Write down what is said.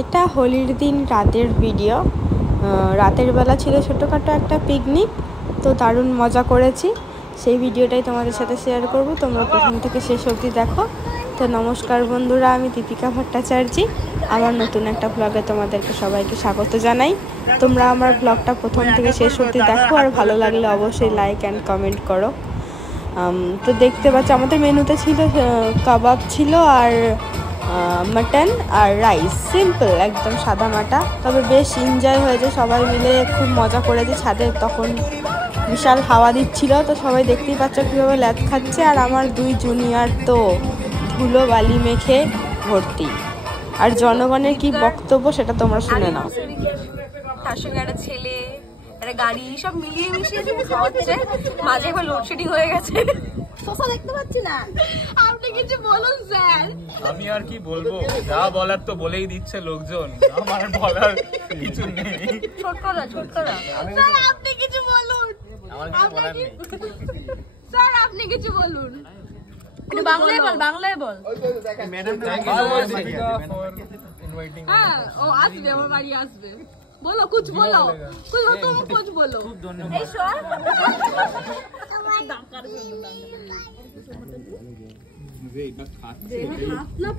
এটা হোলির দিন রাতের ভিডিও। রাতের বেলা ছিল ছোটোখাটো একটা পিকনিক, তো দারুণ মজা করেছি। সেই ভিডিওটাই তোমাদের সাথে শেয়ার করব, তোমরা প্রথম থেকে শেষ অবধি দেখো। তো নমস্কার বন্ধুরা, আমি দীপিকা ভট্টাচার্য। আমার নতুন একটা ব্লগে তোমাদেরকে সবাইকে স্বাগত জানাই। তোমরা আমার ব্লগটা প্রথম থেকে শেষ অবধি দেখো, আর ভালো লাগলে অবশ্যই লাইক অ্যান্ড কমেন্ট করো। তো দেখতে পাচ্ছ আমাদের মেনুতে ছিল কাবাব ছিল, আর মাটন আর রাইস, সিম্পল একদম সাদা মাটা। তবে বেশ এনজয় হয়েছে, সবাই মিলে খুব মজা করেছে। ছাদে তখন বিশাল হাওয়া দিচ্ছিল, তো সবাই দেখতেই পাচ্ছ কীভাবে ল্যাদ খাচ্ছে। আর আমার দুই জুনিয়র তো ধুলো বালি মেখে ভর্তি। আর জনগণের কি বক্তব্য সেটা তোমরা শুনে নাও। তার সঙ্গে একটা ছেলে, একটা গাড়ি, সব মিলিয়ে মিশিয়ে খাওয়াচ্ছে। মাঝে একবার লোডশেডিং হয়ে গেছে, শশা দেখতে পাচ্ছি না। আপনি কিছু বলুন স্যার। আমি আর কি বলবো, যা বলার তো বলেই দিচ্ছে লোকজন, আমার বলার কিছু নেই। ছোটকরা স্যার, আপনি কিছু বলুন। আমার কিছু বলার নেই স্যার, আপনি কিছু বলুন। একটু বাংলায় বল। হ্যাঁ, ও আসবে, আমার বাড়ি আসবে। बोलो कुछ बोलो, तुम कुछ बोलो। मुझे